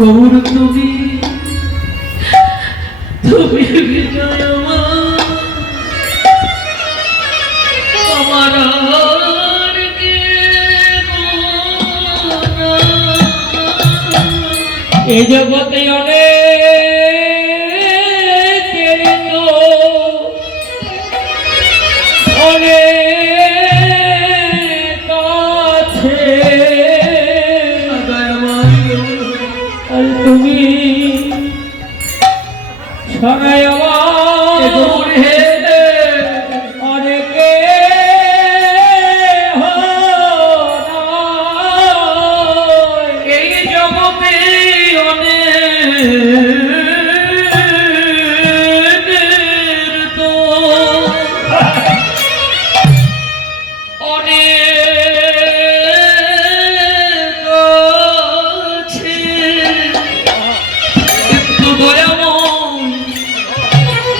গৌর তুমি তুমি বিজয় আমার আর কে এই জগতে অনেক তো অনেক আছে আর তুমি ছড়ায় আমার অনেকে এই জগতে অনেক তো অনেক আছে কিন্তু দয়াময়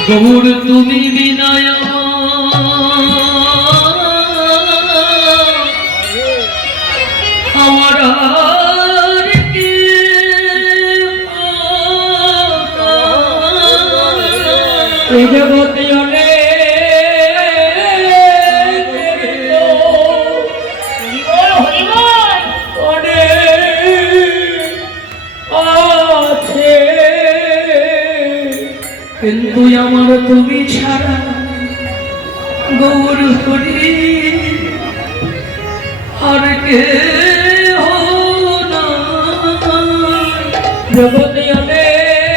গৌর তুমি বিনয় আমার আর কে এই জগতে কিন্তু আমার তুমি ছাড়া গৌর হরি আর কে জগতে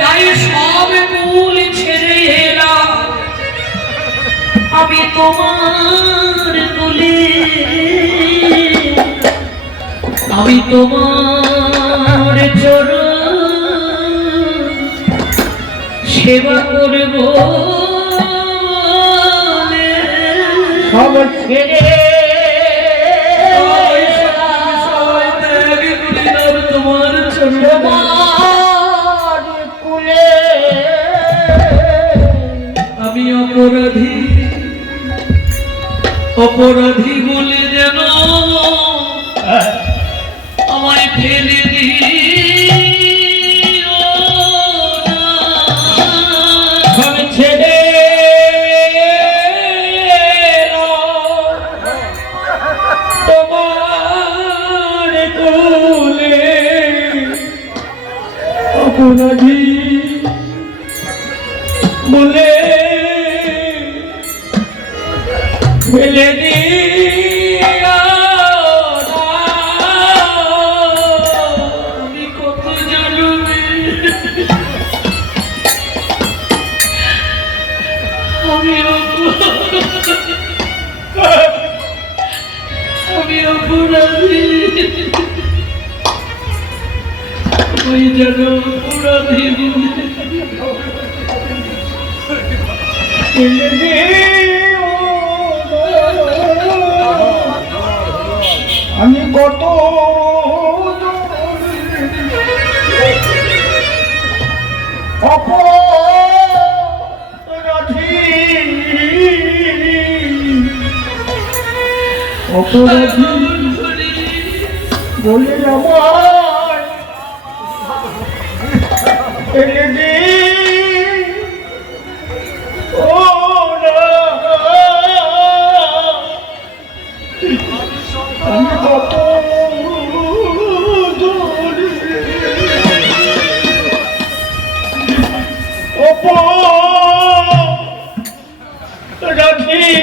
তাই সব মূল ছেড়ে এলাম আমি তোমার বলে আমি তোমার চরণ সেবা করব সব ছেড়ে তোমার কুলে আমি অপরাধী অপরাধী বলে যেন আমায় ফেলে দিয়ে অপরাধী বলে ফেলে দিয়া আমি কত জন্মে আমি অপরাধী ওই যেন অপরাধী আমি কত অপরাধী অপরাধী বলে আমার এনে দি ও আমি কত অপরাধী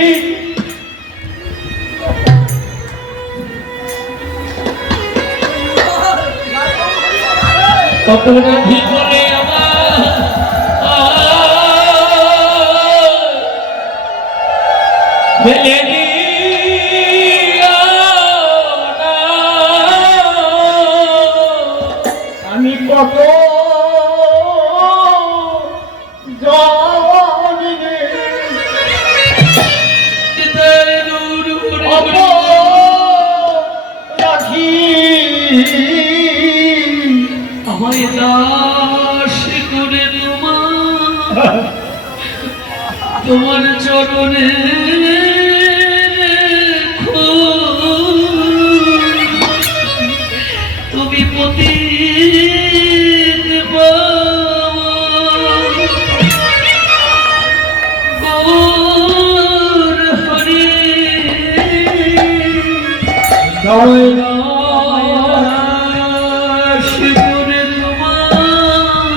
অপরাধী বলে আমার ফেলে দিয়া আমি কত জানি অপরাধী আমায় দাস করে তোমার চরণে তুমি প্রতি শিবরে তোমার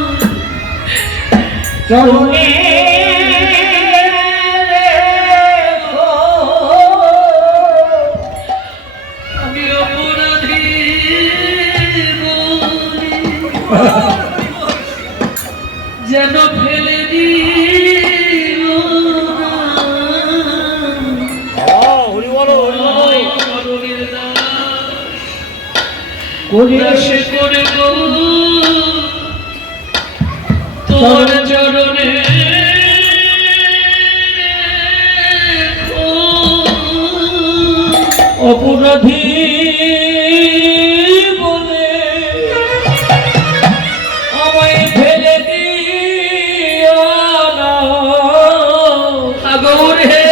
চরণে আমি অপরাধী বলি যেন ফেলে দিল হরি বলো করুণের দাস করিয়া দাসে করে গো তোর চরণে অপরাধী বলে আমায় ফেলে দিও না সাগর হে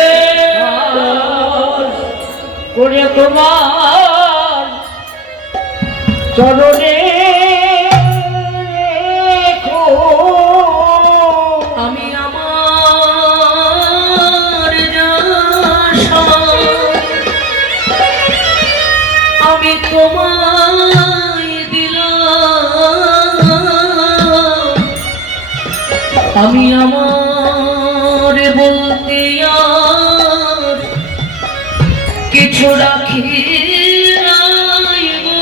করে তোমার চরণে রেখো। আমি আমার আশা আমি তোমায় দিলাম আমি আমার বলতে আর কিছু রাখি নাই গো।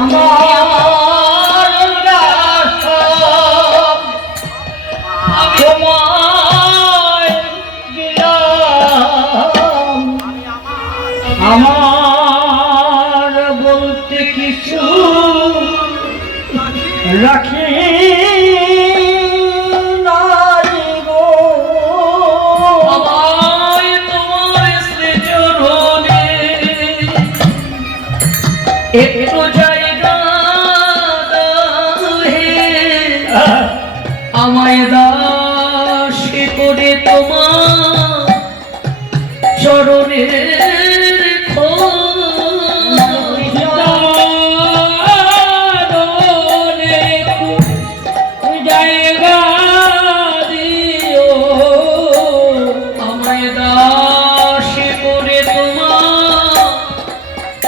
আমার আশা তোমায় দিলাম আমার বলতে কিছু রাখি নাই গো। আমায় তোমার সৃজনে একটু জায়গা দাও হে আমায় দাসী করে তোমার চরণে রেখো। জায়গা দিও আমায় দাসী করে তোমার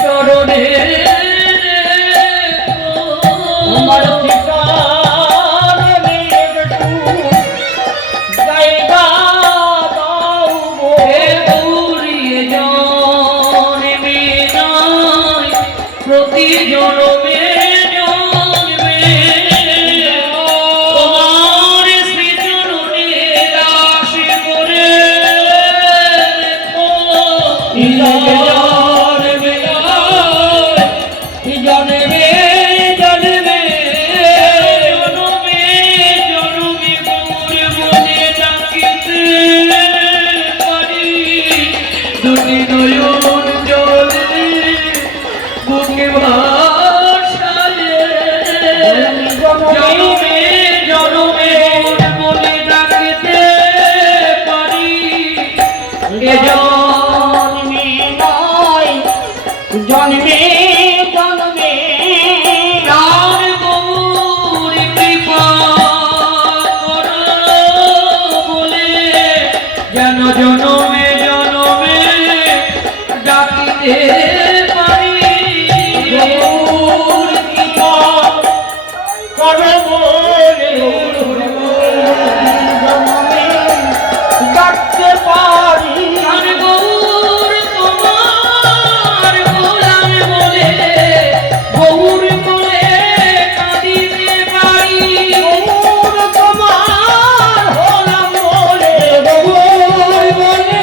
চরণে আমার ঠিকানা একটু জায়গা দাও গো। দৌড়িয়ে জন্মে নয় প্রতি জন্মে জন্মে তোমার শ্রীচরণে দাসী করে রেখো। জন্মে জন্মে জন্মে জন্মে গৌর বলে ডাকিতে পারি দুটি নয়ন জলে বুকে ভাসায় জন্মে জন্মে গৌর বলে ডাকিতে পারি জন্মে নয় জন্মে জন্মে প্রাণ গৌর কৃপা করো বলে যেন জনমে জনমে ডাকিতে পারি গৌর কৃপা করো বলে জন্মে ডাকতে পারি। প্রাণ গৌর তোমার গোলাম বলে গৌর বলে কাঁদিতে পারি গৌর তোমার হলাম বলে গৌর বলে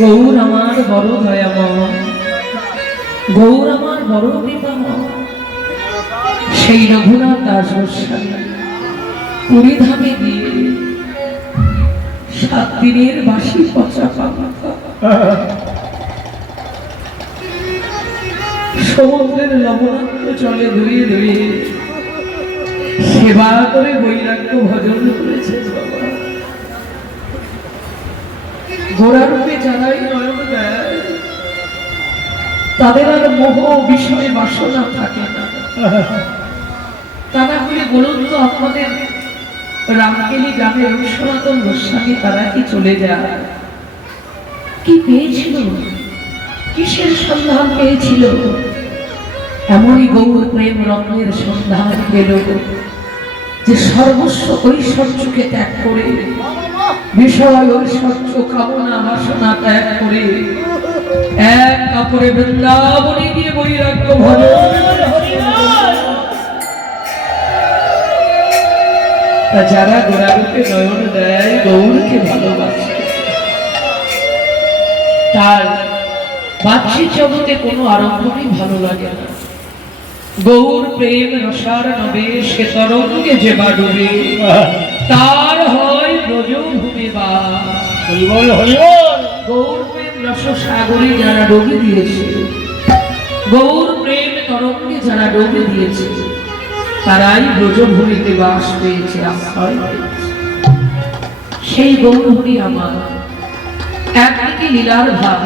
গৌর আমার বড় দয়াময়, গৌর আমার বড় কৃপাময়। সেই রঘুনাথ দাস গোস্বামী পুরী ধামে গিয়ে 7 দিনের বাসি পচা পাতা সমুদ্রের লবণাক্ত জলে ধুয়ে ধুয়ে সেবা করে বৈরাগ্য ভজন করেছে বাবা। ঘোড়ারূপে যারাই নয়ন দেয় তাদের আর মোহ বিষয়ে বাসনা থাকে না। তারা হলে বলুন তো, আপনাদের রামকেলি গ্রামের সনাতন গোস্বামী তারা কি চলে যায়? কি পেয়েছিল? কিসের সন্ধান পেয়েছিল? এমনই গৌর প্রেম রত্নের সন্ধান পেল যে সর্বস্ব ঐশ্বর্যকে ত্যাগ করে, বিষয় ঐশ্বর্য কামনা বাসনা ত্যাগ করে এক কাপড়ে বৃন্দাবনে গিয়ে বৈরাগ্য ভজন। যারা গোড়ারূপে নয়ন দেয় গৌরকে ভালোবাসে, তার বাহ্যিক জগতে কোনো আরম্ভই ভালো লাগে না। গৌর প্রেম রসার নবে সে তরঙ্গে যে বা ডুবে, তার হয় ব্রজভূমি বা। গৌর প্রেম রস সাগরে যারা ডুবে দিয়েছে, গৌর প্রেম তরঙ্গে যারা ডুবে দিয়েছে, তারাই ব্রজভূমিতে বাস পেয়েছে, আশ্রয় পেয়েছে। সেই গৌরহরি আমার একদিকে লীলার ভাব,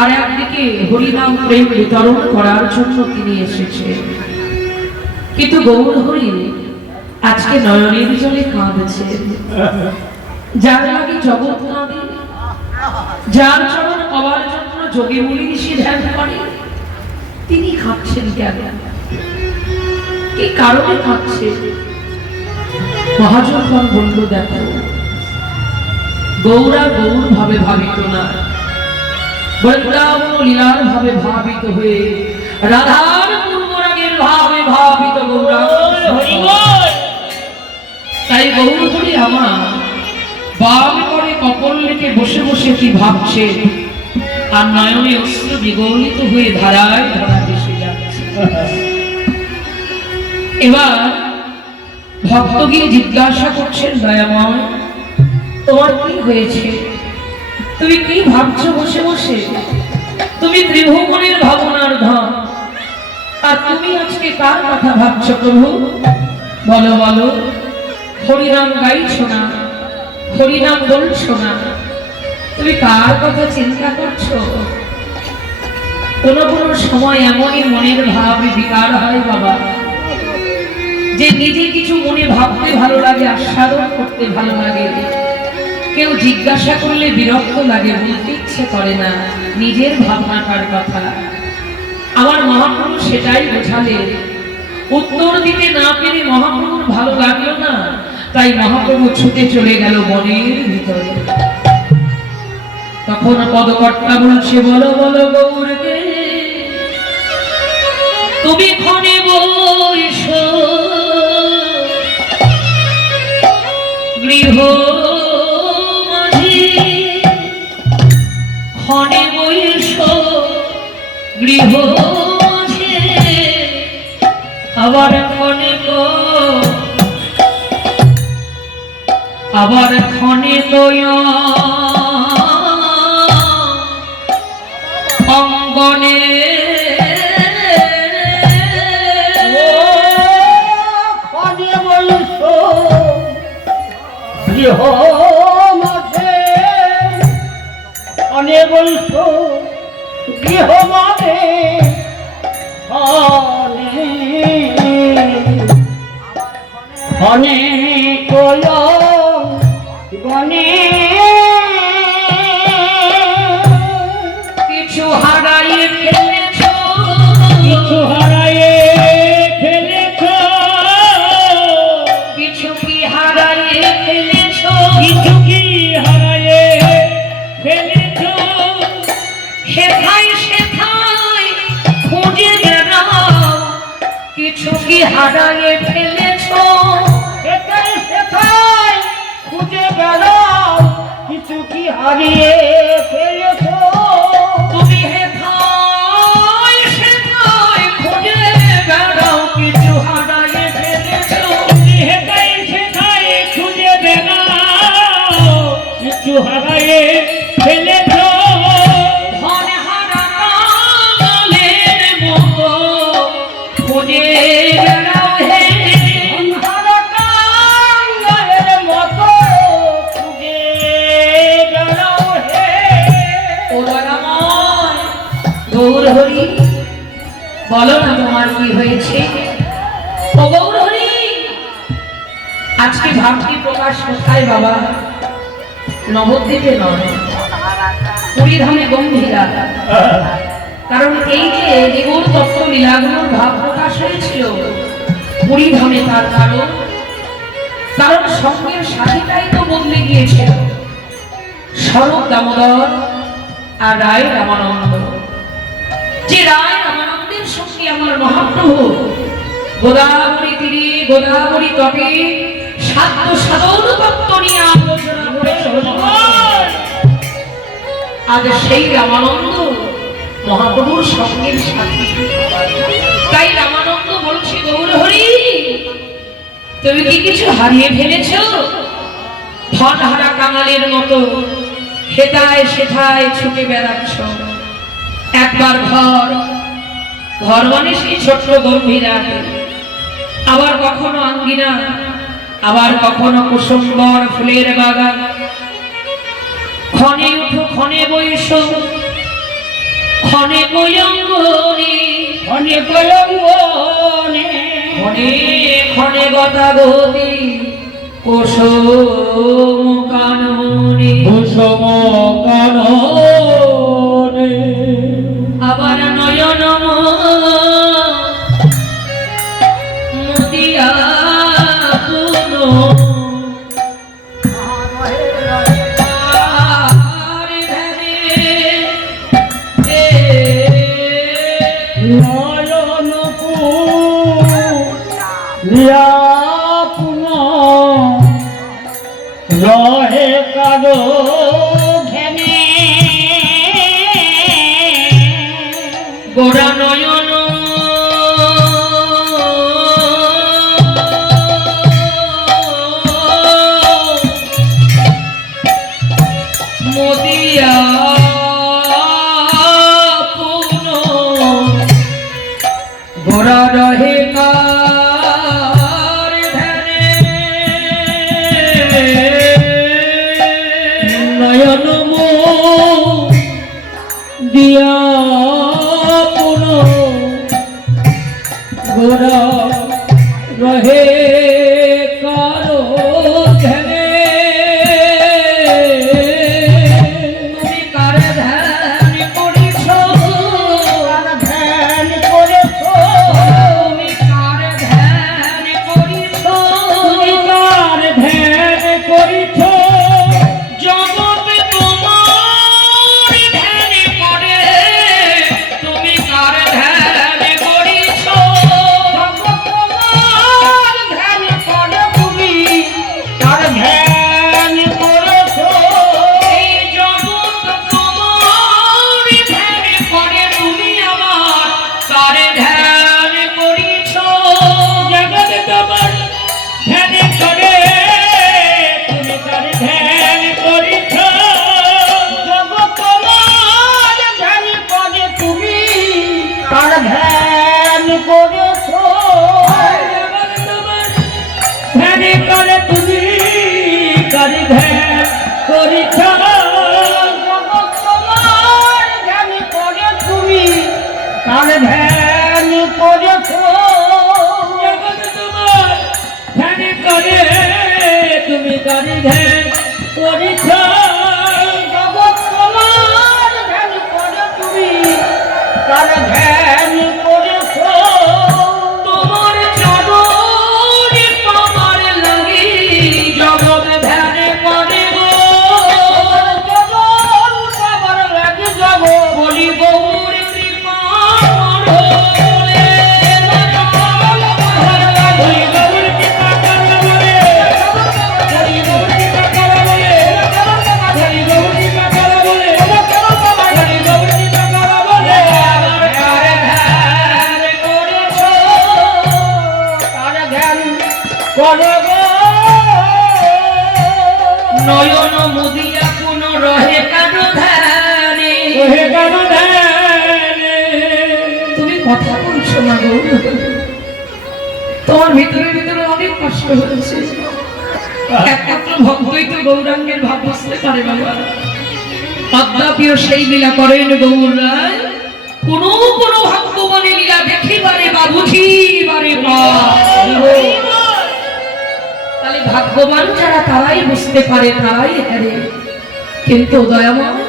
আর একদিকে হরিনাম প্রেম বিতরণ করার জন্য তিনি এসেছেন। কিন্তু গৌরহরি আজকে নয়নের জলে কাঁদছে। যার লাগে জগৎ কাঁদে, যার চরণ পাওয়ার জন্য যোগী মুনি ঋষি ধ্যান করে, তিনি কাঁদছেন কেন? কি কারণে কাঁদছে? মহাজনগণ বলল, দেখো, গৌরা গৌর ভাবে ভাবিত না, বৃন্দাবন লীলার ভাবে ভাবিত হয়ে রাধার পূর্বরাগের ভাবে ভাবিত গৌরাঙ্গ। তাই গৌরহরি আমার বাম করে কপল লেকে বসে বসে কি ভাবছে, আর নয়নে অশ্রু বিগলিত হয়ে ধারায় ধারা ভেসে যাচ্ছে। এবার ভক্ত গিয়ে জিজ্ঞাসা করছেন, দয়াময়, তোমার কি হয়েছে? তুমি কি ভাবছো বসে বসে? তুমি ত্রিভুবনের ভাবনার ধন, আর তুমি আজকে কার কথা ভাবছো প্রভু? বলো বলো। হরিনাম গাইছো না, হরিনাম বলছো না, তুমি কার কথা চিন্তা করছো? কোনো কোনো সময় এমনই মনের ভাব বিকার হয় বাবা, যে নিজে কিছু মনে ভাবতে ভালো লাগে, আস্বাদন করতে ভালো লাগে, কেউ জিজ্ঞাসা করলে বিরক্ত লাগে, বলতে ইচ্ছে করে না নিজের ভাবনাটার কথা। আমার মহাপ্রভু সেটাই বোঝালে, উত্তর দিতে না পেরে মহাপ্রভুর ভালো লাগলো না, তাই মহাপ্রভু ছুটে চলে গেল বনের ভিতরে। তখন পদকর্তা বলছে, বলো বলো গৌরকে, তুমি ক্ষণে বৈশ গৃহ মাঝি, ক্ষণে বৈশ গৃহ মাঝে, আবার ক্ষণে আবার ক্ষণে অঙ্গনে, ক্ষণে বৈশ গৃহ মাঝে, ক্ষণে বৈশ গৃহ মাঝে, ক্ষণে কয় গণে, কিছু হারাইয়ে ফেলেছ, কিছু হারাইয়ে ফেলেছ, কিছু কি হারাইয়ে ফেলেছ, কিছু কি হারাইয়ে ফেলেছ, সেথায় সেথায় খুঁজে বেড়াও, কিছু কি হারাইয়ে ফেলেছ, হারিয়ে ফেলেছ তুমি হেথায় সেথায় খুঁজে বেড়াও কিছু হারায়ে ফেলেছো। তুমি হেথায় সেথায় খুঁজে বেড়াও কিছু হারিয়ে ফেলেছ ধনে হারা কাঙালের মতো খুঁজে বেড়াও হে। হারা কাঙালের মতো খুঁজে বেড়াও হে। ও দয়াময় গৌর হরি, বলো না তোমার কি হয়েছে? ও গৌর হরি, আজকে ভাবটি প্রকাশ কোথায় বাবা? নবদ্বীপে নয়, পুরীধামে গম্ভীরা। কারণ এই যে নিগুড় তত্ত্ব লীলাগুলোর ভাব প্রকাশ হয়েছিল পুরীধামে, তার কারণ সঙ্গের সাথীটাই তো বদলে গিয়েছিল। স্বরূপ দামোদর আর রায় রামানন্দ, যে রায় রামানন্দের সঙ্গে আমার মহাপ্রভু গোদাবরী তীরে গোদাবরী তটে সাধ্য সাধন তত্ত্ব নিয়ে আলোচনা করেছিল। আজ সেই রামানন্দ মহাপ্রভুর সঙ্গের সাথী। তাই রামানন্দ বলছে, গৌর হরি, তুমি কি কিছু হারিয়ে ফেলেছ? ধন হারা কাঙালের মতো হেতায় সেথায় ছুটে বেড়াচ্ছ। একবার ঘর ঘর মানে সেই ছোট্ট গম্ভীরা, আবার কখনো আঙ্গিনা, আবার কখনো কুসুম্বর ফুলের বাগান। ক্ষণে উঠো ক্ষণে বৈশ, ক্ষণে বয়ঙ্গনে, ক্ষণে কলঙ্গনে ক্ষণে ক্ষণে গতাগতি কুসুম কাননে। কুসুম কাননে আবার নয়ন মুদিয়া পুনো নয়ন পুনিয়া পুন রহে কারো ঘেনে গোরা নয়ন মোদিয়া পুনো গোরা রহে কার ধ্যানে। নয়ন মো দিয়া পুন গোরা রহে কারো ঘেনে তুমি কার ধ্যান করিছ? ধ্যান করেছ তুমি কার ধ্যান করিছ? তুমি কার ধ্যান করিছ জগৎ তোমার ধ্যান করে ভিতরে ভিতরে অনেক কষ্ট হচ্ছে। একমাত্র ভক্তই তো গৌরাঙ্গের ভাব বুঝতে পারে বাবা। পদ্মাপিও সেই লীলা করেন গৌর রায়, কোন কোন ভক্তমনে লীলা দেখিবারে বা বুঝিবারে বা। তাহলে ভাগ্যবান যারা তারাই বুঝতে পারে, তারাই হারে। কিন্তু দয়াময়,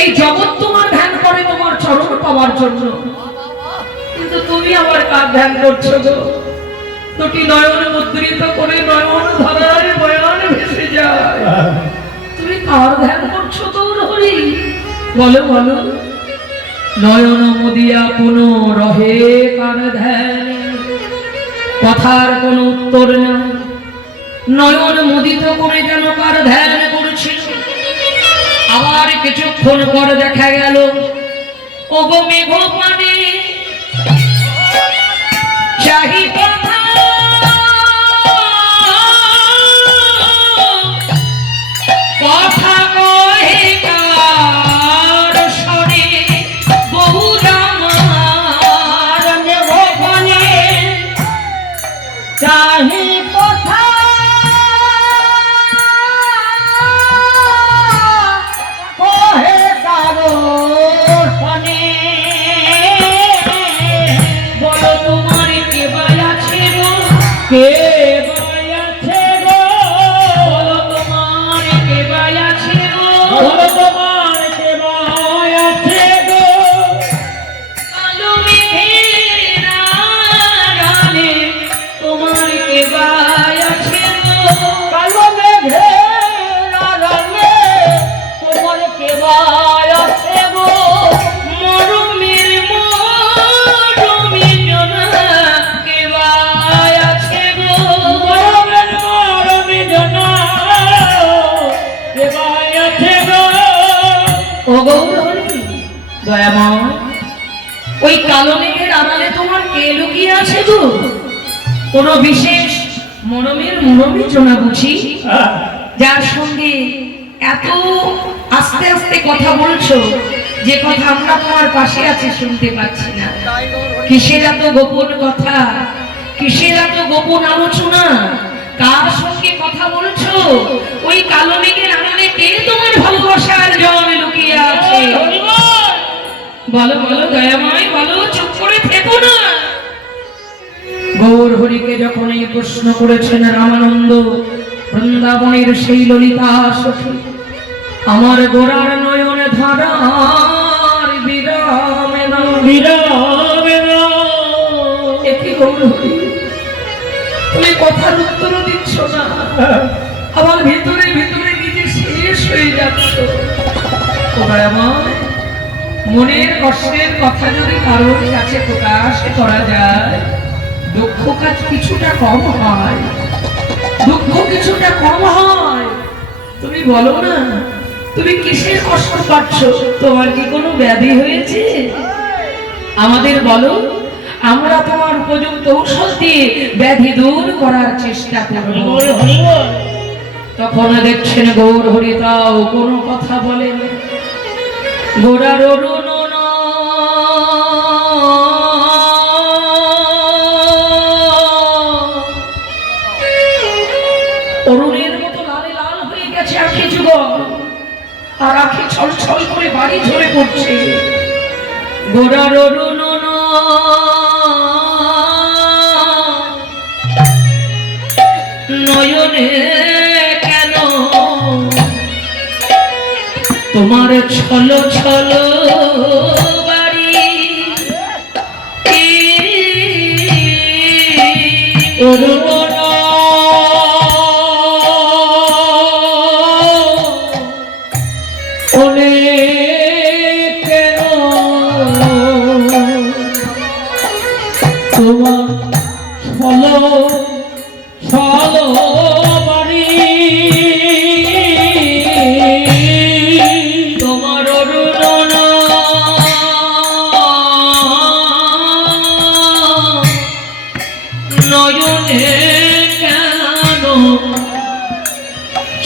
এই জগৎ তোমার ধ্যান করে তোমার চরণ পাওয়ার জন্য, কিন্তু তুমি আমার কার ধ্যান করছো গো? দুটি নয়ন মুদ্রিত করে নয়ন ধারায় বয়ান ভেসে যায়, তুমি কার ধ্যান করছো গৌর হরি? বলো বলো। নয়ন মুদিয়া পুন রহে কার ধ্যান, কথার কোনো উত্তর নাই। নয়ন মুদিত করে যেন কার ধ্যান করছিল। আবার কিছুক্ষণ পর দেখা গেল ওগো মেঘ পানে চাহি কথা, কথা কহে কার শোনে গৌরামার। মেঘ পানে চাহি কথা কহে কারো শোনে। বলো তোমার কে বায়াছে গো, কে বায়াছে গো, বলো তোমার কে বায়াছে গো, বলো তোমার কে বায়াছে গো। কালো মেঘের আড়ালে তোমার কে বায়াছে গো, কালো মেঘের আড়ালে তোমার কে বায়াছে গো। মরমের মরমে জোনা কে বায়াছে গো, মরমের মরমে জনা কে বায়াছে গো। ও গৌর হরি দয়াময়, ওই কালো মেঘের আড়ালে তোমার কে লুকিয়ে আছে গো? কোনো বিশেষ মরমের মরমে জোনা বুঝি, যার সঙ্গে এত আস্তে আস্তে কথা বলছো, যে কথা আমরা তোমার পাশে আছি শুনতে পাচ্ছি না। কিসের এত গোপন কথা, কিসের এত গোপন আলোচনা, কার সঙ্গে কথা বলছো? ওই কালো মেঘের আড়ালে কে তোমার ভালোবাসার জল লুকিয়ে আছে? বলো বলো দয়াময়, বলো, চুপ করে থেকো না। গৌর হরিকে যখন এই প্রশ্ন করেছেন রামানন্দ, বৃন্দাবনের সেই ললিতা সখী, আমার গোরার নয়নে ধারার বিরামে না বিরামে না। একই গৌর হরি, তুমি কথার উত্তর দিচ্ছ না, আমার ভিতরে ভিতরে নিজে শেষ হয়ে যাচ্ছ। আমার মনের কষ্টের কথা যদি কারোর কাছে প্রকাশ করা যায়, দুঃখ কাজ কিছুটা কম হয়, দুঃখ কিছুটা কম হয়। তুমি বলো না, তুমি কিসের কষ্ট পাচ্ছ? তোমার কি কোনো ব্যাধি হয়েছে? আমাদের বলো, আমরা তোমার উপযুক্ত ঔষধ দিয়ে ব্যাধি দূর করার চেষ্টা করব। তখন দেখছেন গৌর হরি তাও কোনো কথা বলেন। গোরার অরুণ অরুণের মতো লালে লাল হয়ে গেছে আখি যুগল, আর আখি ছল ছল করে বাড়ি ঝরে পড়ছে। গোরার অরুণ নয়নে কেন তোমার ছল ছল বাড়ি, অরুণ ওনে কেন তোমার ছলো ছলো বাড়ি, তোমার অরুণ নয়নে কেন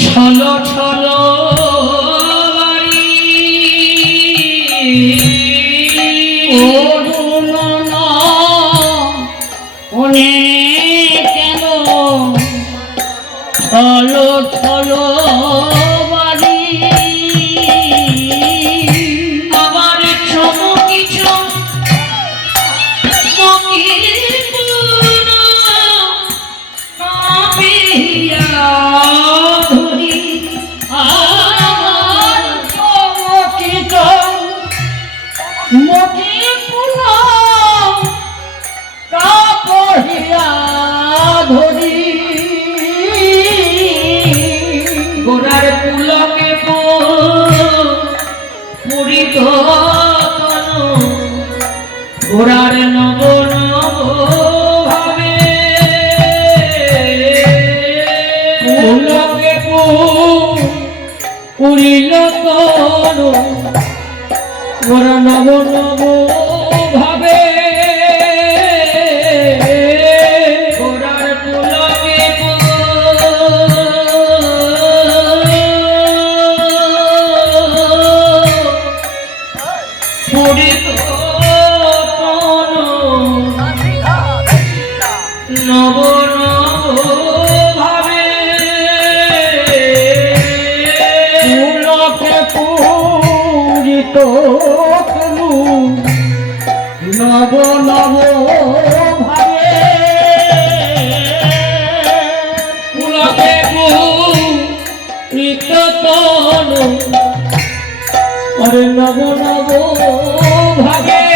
ছল ছল বাড়ি, অরুণ ওনে গোরার নব নব ভাবে পুলকে পুরিল তনু গোরা নব নব ভাবে গোরার পুলকে পুরিল নব নব ভাবে পুলকে পুরিত তনু নব নব ভাবে পুলকে পুরিত তনু নব নব ভাবে